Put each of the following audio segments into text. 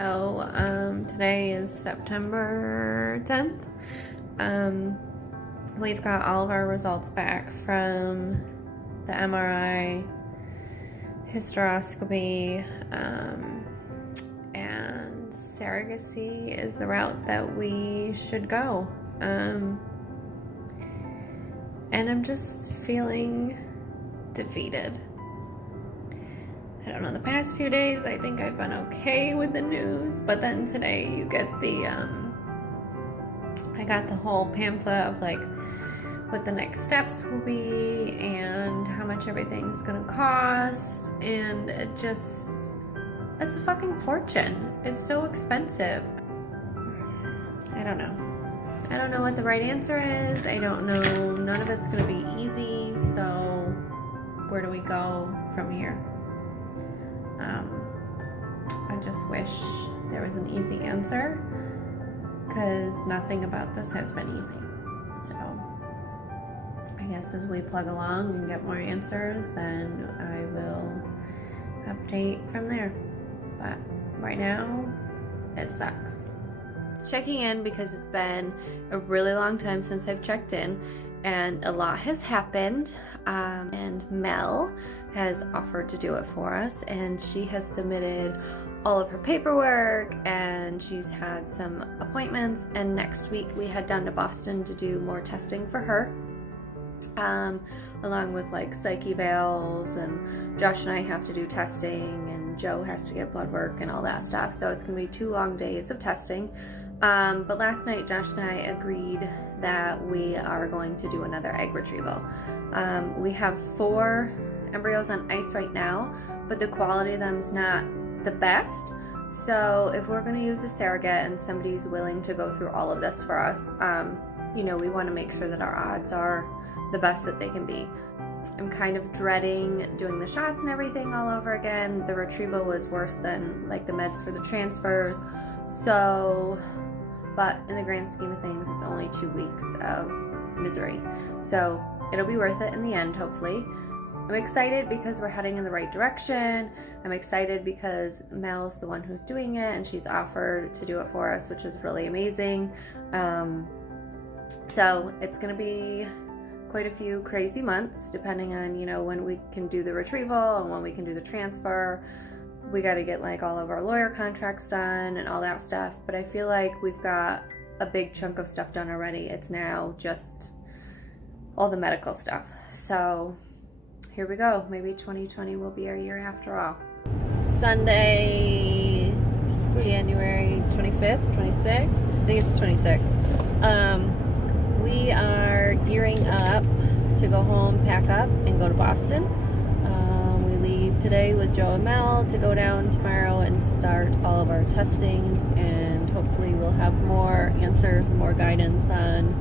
So today is September 10th. We've got all of our results back from the MRI, hysteroscopy, and surrogacy is the route that we should go. And I'm just feeling defeated. I don't know, the past few days I think I've been okay with the news, but then today you get the I got the whole pamphlet of like what the next steps will be and how much everything's gonna cost, and it's a fucking fortune. It's so expensive. I don't know what the right answer is. I don't know, none of it's gonna be easy, so where do we go from here? I just wish there was an easy answer, because nothing about this has been easy. So I guess as we plug along and get more answers, then I will update from there. But right now, it sucks. Checking in because it's been a really long time since I've checked in, and a lot has happened. And Mel has offered to do it for us, and she has submitted all of her paperwork, and she's had some appointments, and next week we head down to Boston to do more testing for her, along with like psych evals, and Josh and I have to do testing, and Joe has to get blood work and all that stuff, so it's gonna be 2 long days of testing. But last night Josh and I agreed that we are going to do another egg retrieval. We have 4 embryos on ice right now, but the quality of them is not the best. So if we're going to use a surrogate and somebody's willing to go through all of this for us, we want to make sure that our odds are the best that they can be. I'm kind of dreading doing the shots and everything all over again. The retrieval was worse than like the meds for the transfers. So, but in the grand scheme of things, it's only 2 weeks of misery. So it'll be worth it in the end, hopefully. I'm excited because we're heading in the right direction. I'm excited because Mel's the one who's doing it, and she's offered to do it for us, which is really amazing. So it's gonna be quite a few crazy months, depending on, when we can do the retrieval and when we can do the transfer. We got to get like all of our lawyer contracts done and all that stuff, but I feel like we've got a big chunk of stuff done already. It's now just all the medical stuff. So here we go. Maybe 2020 will be our year after all. Sunday, January 25th, 26th. I think it's 26th. We are gearing up to go home, pack up, and go to Boston. We leave today with Joe and Mel to go down tomorrow and start all of our testing, and hopefully we'll have more answers and more guidance on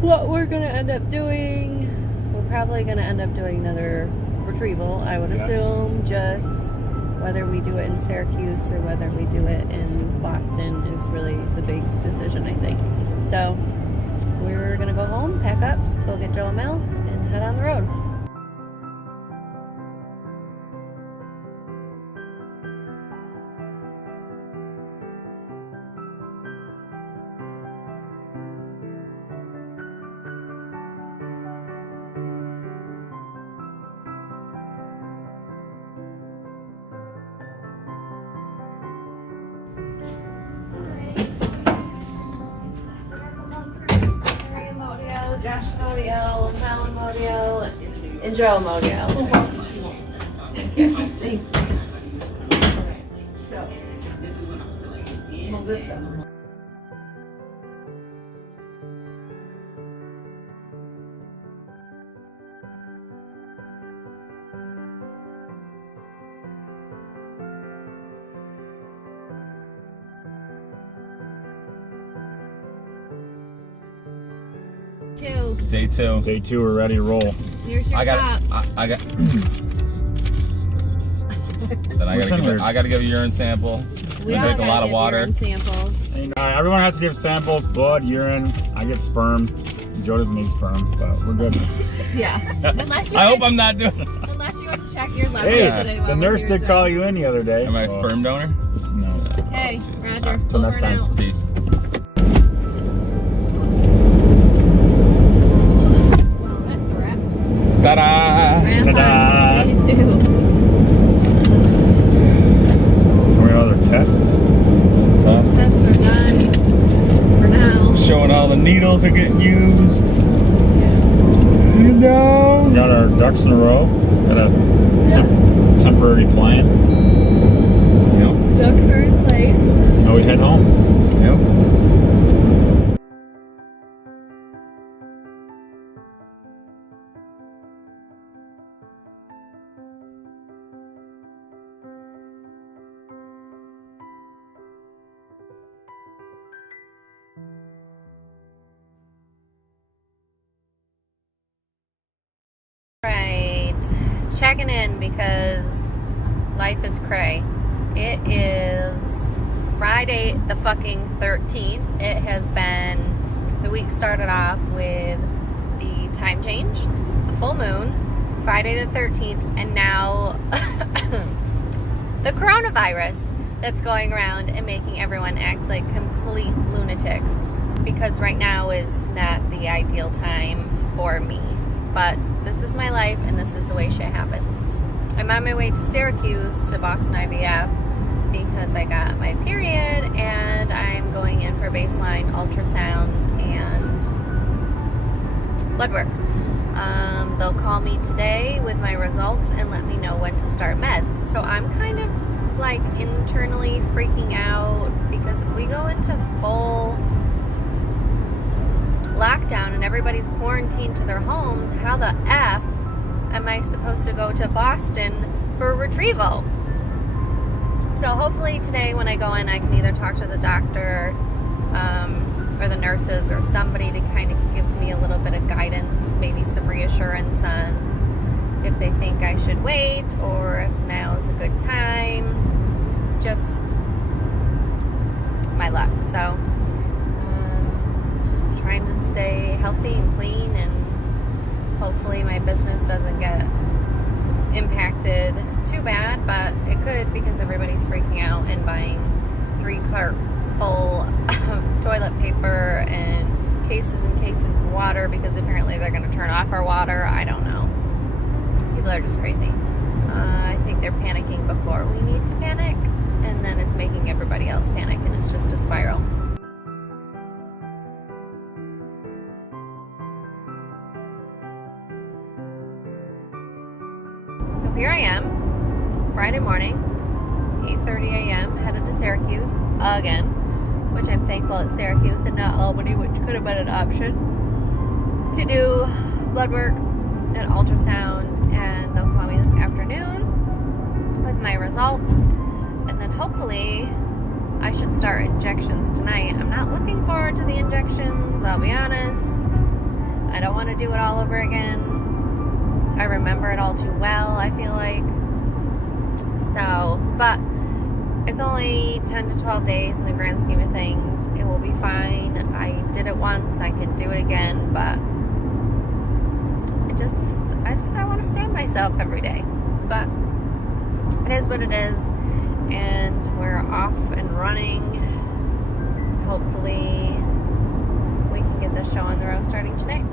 what we're going to end up doing. We're probably going to end up doing another retrieval, I would assume. Just whether we do it in Syracuse or whether we do it in Boston is really the big decision, I think. So we're going to go home, pack up, go get Joe and Mel, and head on the road. Josh Amodio, Mel Amodio, and Joe Amodio. So, Melissa. Day two. Day 2, we're ready to roll. Here's your cup. I got to give a urine sample. We all drink a lot of water. Urine samples. Everyone has to give samples: blood, urine. I get sperm. Joe doesn't need sperm, but we're good. Yeah. I hope I'm not doing it. Unless you want to check your level Hey, today. the nurse did call you in the other day. Am I a sperm donor? No. Okay, Roger. Till next Over and time. out. Peace. Wow, that's a wrap. Ta-da! Wrap Ta-da! on day 2. Are we on other tests? Tests are done for now. Showing all the needles are getting used. You know. We got our ducks in a row. Got a temporary plan. Yep. Ducks are in place. Now we head home. Yep. Right, checking in because life is cray. It is Friday the fucking 13th. It has been, the week started off with the time change, the full moon, Friday the 13th, and now the coronavirus that's going around and making everyone act like complete lunatics, because right now is not the ideal time for me. But this is my life and this is the way shit happens. I'm on my way to Syracuse to Boston IVF because I got my period and I'm going in for baseline ultrasounds and blood work. They'll call me today with my results and let me know when to start meds. So I'm kind of like internally freaking out because if we go into full lockdown and everybody's quarantined to their homes, how the F am I supposed to go to Boston for a retrieval? So hopefully today when I go in, I can either talk to the doctor or the nurses or somebody to kind of give me a little bit of guidance, maybe some reassurance on if they think I should wait or if now is a good time. Just my luck. So just trying to stay healthy and clean, and hopefully my business doesn't get impacted too bad, but it could because everybody's freaking out and buying 3 cart full of toilet paper and cases and cases of water because apparently they're going to turn off our water. I don't know. People are just crazy. I think they're panicking before we need to panic, and then it's making everybody else panic, and it's just a spiral. So here I am, Friday morning, 8:30 a.m., headed to Syracuse again, which I'm thankful it's Syracuse and not Albany, which could have been an option, to do blood work and ultrasound, and they'll call me this afternoon with my results, and then hopefully I should start injections tonight. I'm not looking forward to the injections, I'll be honest. I don't want to do it all over again. I remember it all too well, I feel like. So, but it's only 10 to 12 days in the grand scheme of things. It will be fine. I did it once, I can do it again, but I just don't want to stab myself every day. But it is what it is, and we're off and running. Hopefully we can get this show on the road starting today.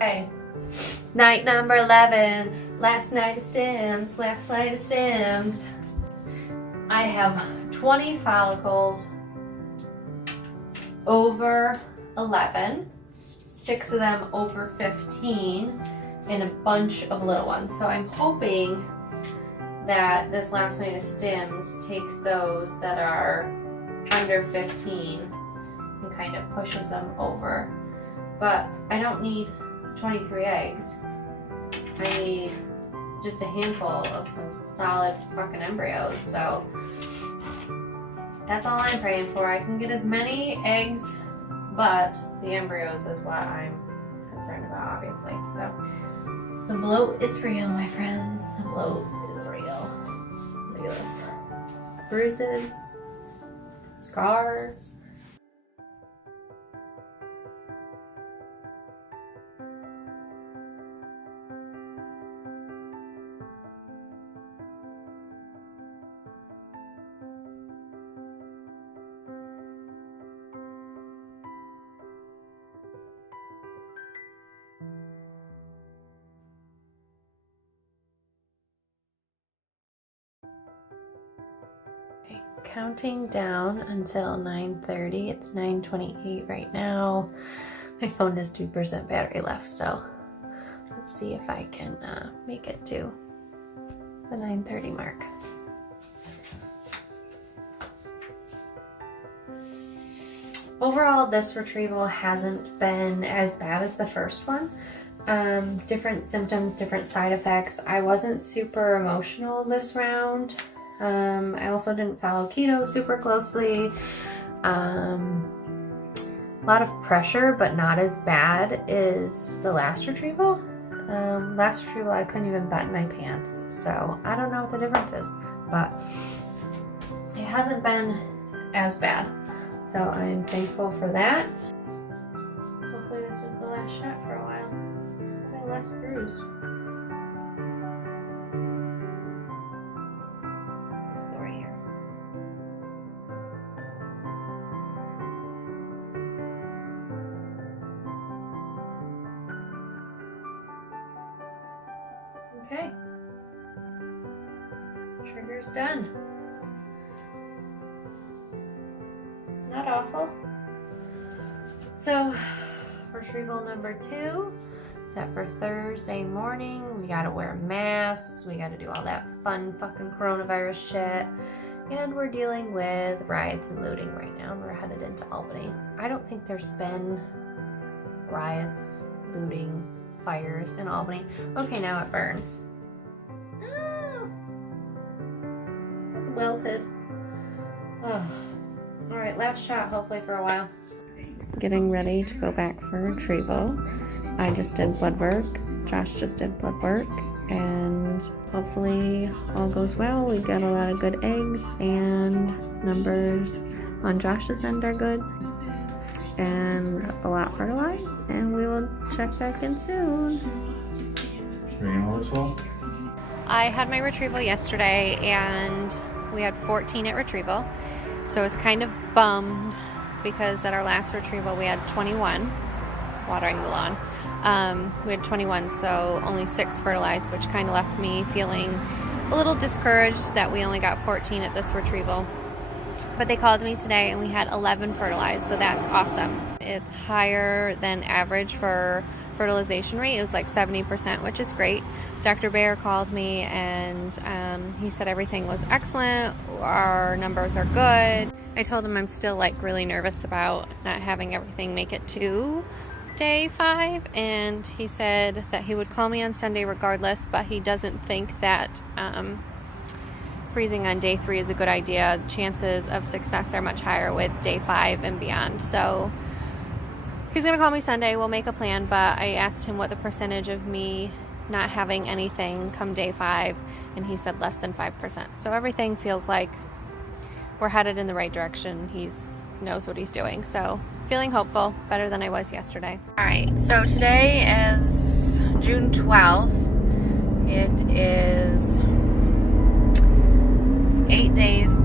Okay, night number 11, last night of stems, last night of stems. I have 20 follicles over 11, 6 of them over 15, and a bunch of little ones. So I'm hoping that this last night of stems takes those that are under 15 and kind of pushes them over. But I don't need 23 eggs. I need just a handful of some solid fucking embryos. So that's all I'm praying for. I can get as many eggs, but the embryos is what I'm concerned about, obviously. So the bloat is real, my friends. The bloat is real. Look at this. Bruises, scars. Counting down until 9:30. It's 9:28 right now. My phone has 2% battery left, so let's see if I can make it to the 9:30 mark. Overall, this retrieval hasn't been as bad as the first one. Different symptoms, different side effects. I wasn't super emotional this round. I also didn't follow keto super closely. A lot of pressure, but not as bad as the last retrieval. Last retrieval, I couldn't even button my pants, so I don't know what the difference is, but it hasn't been as bad. So I'm thankful for that. Hopefully this is the last shot for a while. I'm less bruised. Okay, trigger's done. Not awful. So, retrieval number 2, set for Thursday morning. We gotta wear masks, we gotta do all that fun fucking coronavirus shit. And we're dealing with riots and looting right now, and we're headed into Albany. I don't think there's been riots, looting, fires in Albany. Okay, now it burns. Oh, it's wilted. Oh. Alright, last shot, hopefully for a while. Getting ready to go back for retrieval. I just did blood work. Josh just did blood work. And hopefully all goes well. We got a lot of good eggs, and numbers on Josh's end are good. And a lot fertilized, and we will check back in soon. I had my retrieval yesterday, and we had 14 at retrieval, so I was kind of bummed because at our last retrieval we had 21 watering the lawn. We had 21, so only 6 fertilized, which kind of left me feeling a little discouraged that we only got 14 at this retrieval. But they called me today and we had 11 fertilized, so that's awesome. It's higher than average for fertilization rate. It was like 70%, which is great. Dr. Bayer called me and he said everything was excellent. Our numbers are good. I told him I'm still like really nervous about not having everything make it to day 5, and he said that he would call me on Sunday regardless, but he doesn't think that freezing on day 3 is a good idea. Chances of success are much higher with day 5 and beyond. So he's gonna call me Sunday. We'll make a plan, but I asked him what the percentage of me not having anything come day 5, and he said less than 5%. So everything feels like we're headed in the right direction. He knows what he's doing. So feeling hopeful, better than I was yesterday. All right, so today is June 12th. It is 8 days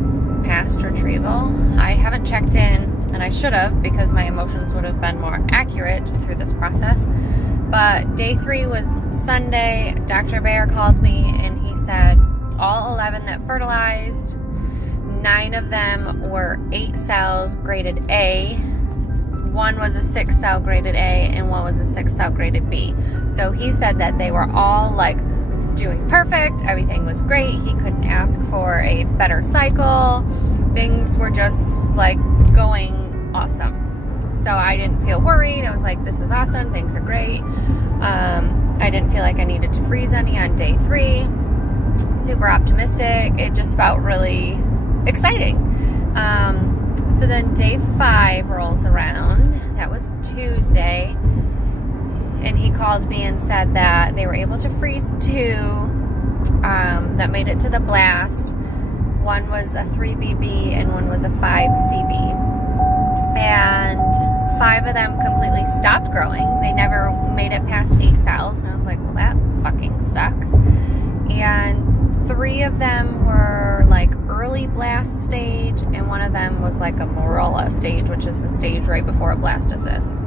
past retrieval. I haven't checked in And I should have, because my emotions would have been more accurate through this process. But day 3 was Sunday. Dr. Bayer called me and he said all 11 that fertilized, 9 of them were 8 cells graded A, 1 was a 6 cell graded A, and 1 was a 6 cell graded B. So he said that they were all like doing perfect, everything was great, he couldn't ask for a better cycle, things were just like going awesome. So I didn't feel worried. I was like, this is awesome, things are great. I didn't feel like I needed to freeze any on day 3. Super optimistic. It just felt really exciting. So then day 5 rolls around. That was Tuesday. And he called me and said that they were able to freeze 2 that made it to the blast. 1 was a 3BB and 1 was a 5CB. And 5 of them completely stopped growing. They never made it past 8 cells. And I was like, well, that fucking sucks. And 3 of them were like early blast stage, and 1 of them was like a Morella stage, which is the stage right before a blastocyst.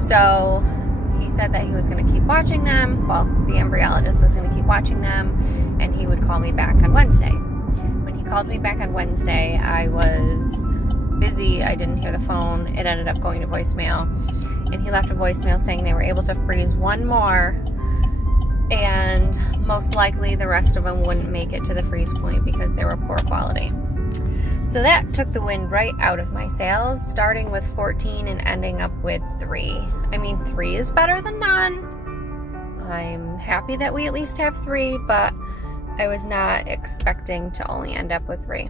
So he said that he was going to keep watching them. Well, the embryologist was going to keep watching them, and he would call me back on Wednesday. When he called me back on Wednesday, I was busy. I didn't hear the phone. It ended up going to voicemail, and he left a voicemail saying they were able to freeze 1 more, and most likely the rest of them wouldn't make it to the freeze point because they were poor quality. So that took the wind right out of my sails, starting with 14 and ending up with 3. I mean, 3 is better than none. I'm happy that we at least have 3, but I was not expecting to only end up with 3.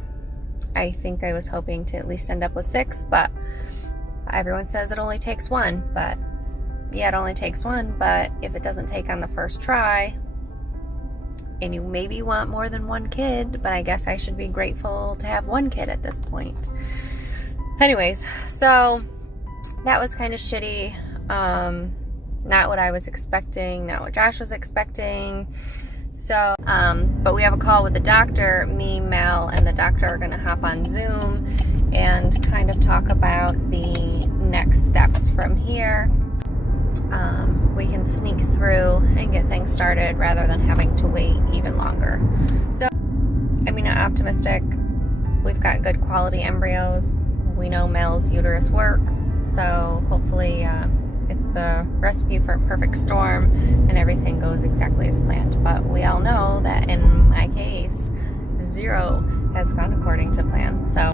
I think I was hoping to at least end up with 6, but everyone says it only takes 1, but yeah, it only takes 1, but if it doesn't take on the first try, and you maybe want more than 1 kid, but I guess I should be grateful to have 1 kid at this point. Anyways, so that was kind of shitty. Not what I was expecting, not what Josh was expecting. So, but we have a call with the doctor. Me, Mel, and the doctor are going to hop on Zoom and kind of talk about the next steps from here. We can sneak through and get things started rather than having to wait even longer. So, I mean, I'm optimistic. We've got good quality embryos. We know Mel's uterus works, so hopefully it's the recipe for a perfect storm and everything goes exactly as planned. But we all know that in my case, 0 has gone according to plan. So